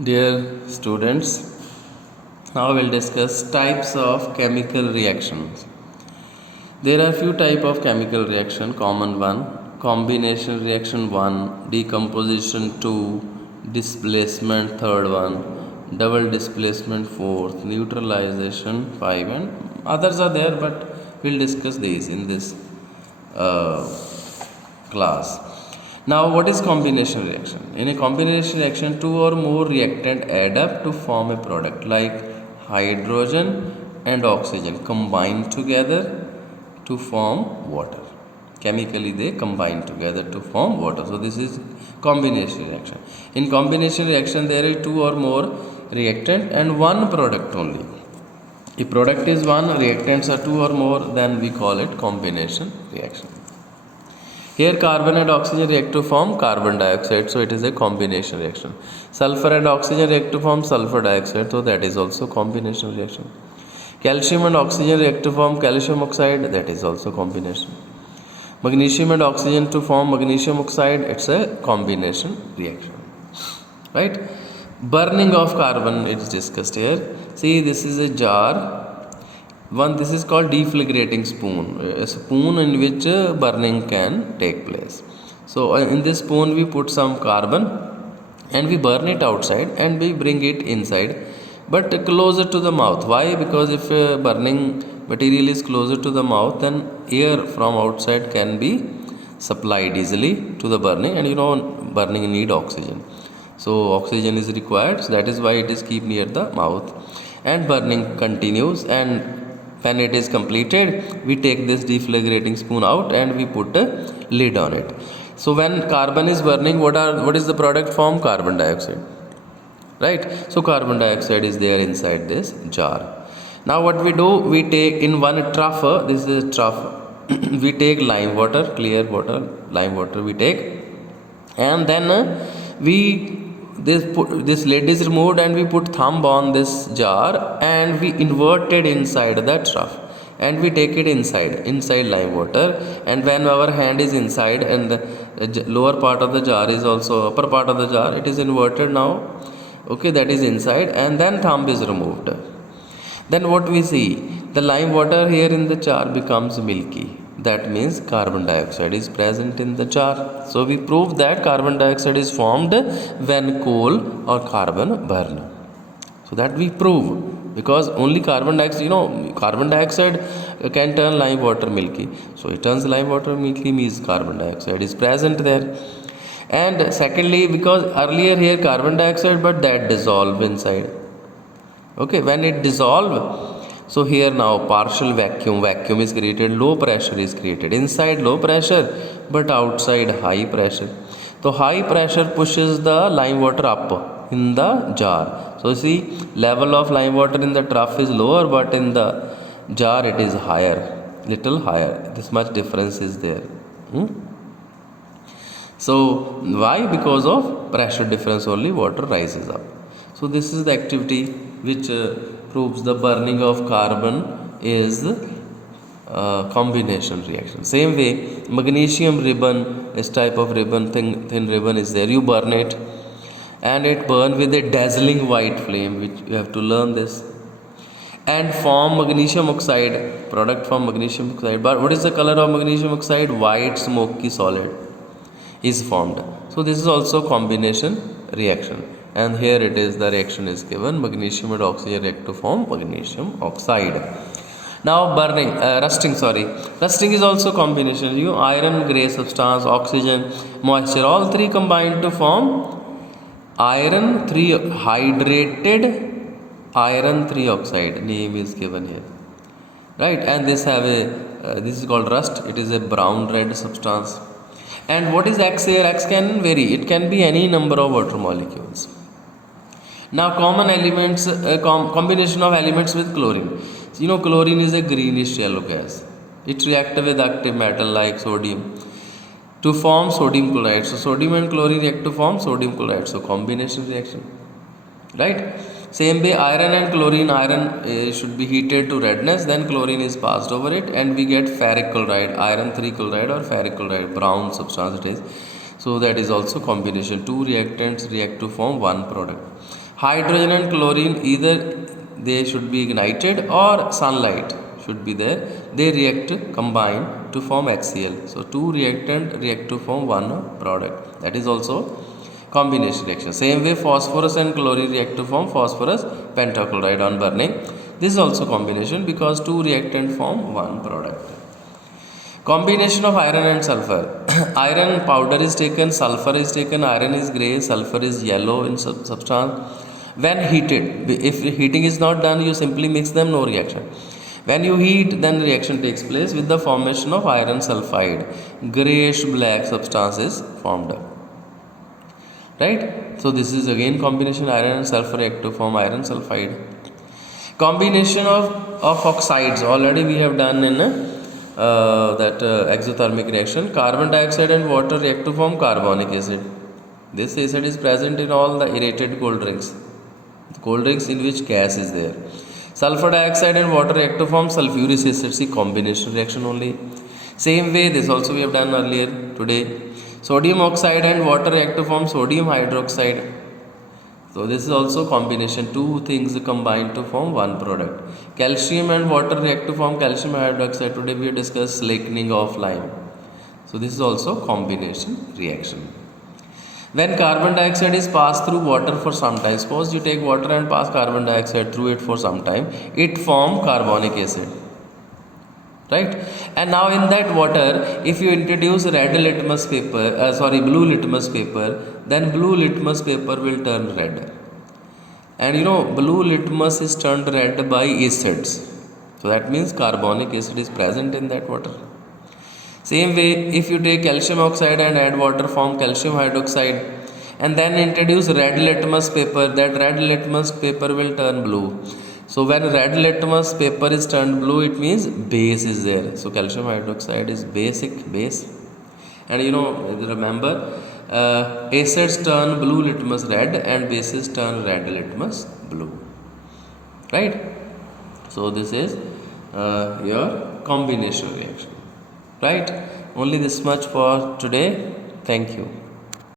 Dear students, now we'll discuss types of chemical reactions. There are few type of chemical reaction. Common one, combination reaction 1, decomposition 2, displacement third one, double displacement fourth, neutralization 5, and others are there, but we'll discuss these in this uh, class. Now, what is combination reaction? In a combination reaction, two or more reactant add up to form a product like hydrogen and oxygen combine together to form water. Chemically, they combine together to form water. So, this is combination reaction. In combination reaction, there are two or more reactant and one product only. If product is one, reactants are two or more, then we call it combination reaction. Here carbon and oxygen react to form carbon dioxide, so it is a combination reaction. Sulfur and oxygen react to form sulfur dioxide, so that is also combination reaction. Calcium and oxygen react to form calcium oxide, that is also combination. Magnesium and oxygen to form magnesium oxide, it's a combination reaction. Right? Burning of carbon is discussed here. See, this is a jar. This is called deflagrating spoon, a spoon in which burning can take place. So in this spoon we put some carbon and we burn it outside and we bring it inside, but closer to the mouth. Why? Because if burning material is closer to the mouth, then air from outside can be supplied easily to the burning, and burning need oxygen. So oxygen is required, so that is why it is kept near the mouth, and burning continues. And when it is completed, we take this deflagrating spoon out and we put a lid on it. So when carbon is burning, what is the product form? Carbon dioxide, right? So carbon dioxide is there inside this jar. Now what we do, we take in one trough, this is a trough, we take lime water, clear water, lime water we take, and then this lid is removed and we put thumb on this jar and we invert it inside that trough and we take it inside lime water, and when our hand is inside and the lower part of the jar is also upper part of the jar, it is inverted now, okay, that is inside, and then thumb is removed. Then what we see, the lime water here in the jar becomes milky. That means carbon dioxide is present in the jar. So we prove that carbon dioxide is formed when coal or carbon burn. So that we prove, because only carbon dioxide can turn lime water milky. So it turns lime water milky means carbon dioxide is present there. And secondly, because earlier here carbon dioxide, but that dissolve inside. Okay, when it dissolve, so here now partial vacuum is created, low pressure is created, inside low pressure but outside high pressure. So high pressure pushes the lime water up in the jar. So see, level of lime water in the trough is lower, but in the jar it is higher, little higher. This much difference is there. So why? Because of pressure difference only water rises up. So this is the activity which proves the burning of carbon is combination reaction. Same way, magnesium ribbon, this type of ribbon, thin ribbon is there. You burn it and it burn with a dazzling white flame, which you have to learn this, and form magnesium oxide, product from magnesium oxide. But what is the color of magnesium oxide? White smoky solid is formed. So this is also combination reaction, and here it is, the reaction is given, magnesium and oxygen react to form magnesium oxide. Now rusting is also combination. Iron, gray substance, oxygen, moisture, all three combine to form iron 3 hydrated iron 3 oxide, name is given here, right? And this is called rust. It is a brown red substance. And what is X here? X can vary. It can be any number of water molecules. Now common elements, combination of elements with chlorine. So, chlorine is a greenish yellow gas. It reacts with active metal like sodium to form sodium chloride. So sodium and chlorine react to form sodium chloride. So combination reaction, right? Same way, iron and chlorine, iron should be heated to redness, then chlorine is passed over it and we get ferric chloride, iron 3 chloride or ferric chloride, brown substance it is. So that is also combination. Two reactants react to form one product. Hydrogen and chlorine, either they should be ignited or sunlight should be there. They react, combine to form HCl. So two reactant react to form one product. That is also combination reaction. Same way phosphorus and chlorine react to form phosphorus pentachloride on burning. This is also combination because two reactant form one product. Combination of iron and sulfur. Iron powder is taken, sulfur is taken. Iron is grey, sulfur is yellow in substance. When heated, if heating is not done, you simply mix them, no reaction. When you heat, then reaction takes place with the formation of iron sulfide. Greyish black substance is formed. Right? So this is again combination iron and sulfur react to form iron sulfide. Combination of oxides. Already we have done in exothermic reaction. Carbon dioxide and water react to form carbonic acid. This acid is present in all the aerated cold drinks. Cold drinks in which gas is there. Sulfur dioxide and water react to form sulfuric acid. See, combination reaction only. Same way, this also we have done earlier today. Sodium oxide and water react to form sodium hydroxide. So this is also combination. Two things combine to form one product. Calcium and water react to form calcium hydroxide. Today we discussed slackening of lime. So this is also combination reaction. When carbon dioxide is passed through water for some time, suppose you take water and pass carbon dioxide through it for some time, it forms carbonic acid. Right? And now in that water, if you introduce blue litmus paper, then blue litmus paper will turn red. And you know, blue litmus is turned red by acids. So that means carbonic acid is present in that water. Same way, if you take calcium oxide and add water, form calcium hydroxide, and then introduce red litmus paper, that red litmus paper will turn blue. So when red litmus paper is turned blue, it means base is there. So calcium hydroxide is basic base. And you know, remember, acids turn blue litmus red and bases turn red litmus blue. Right? So this is your combination reaction. Right? Only this much for today. Thank you.